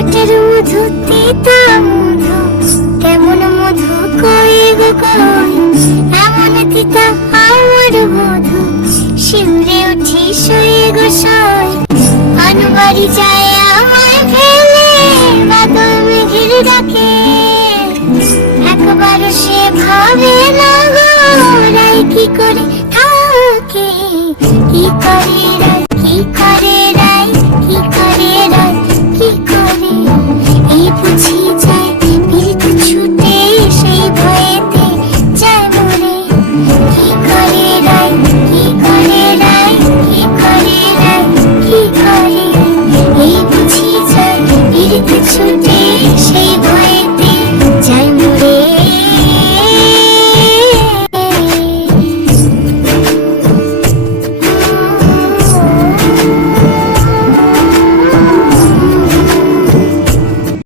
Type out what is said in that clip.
ঠোঁটের মধু তিতা মধু, কেমন মধু কই গো কই, এমন তিতা আমার মধু, শিউরে উঠি শুয়ে গো শুই। অনুবাড়ি যায় আমায় ফেলে, বাদল মেঘের ডাকে, একবারও সে ভাবে না গো রাই কি করে থাকে, কি করে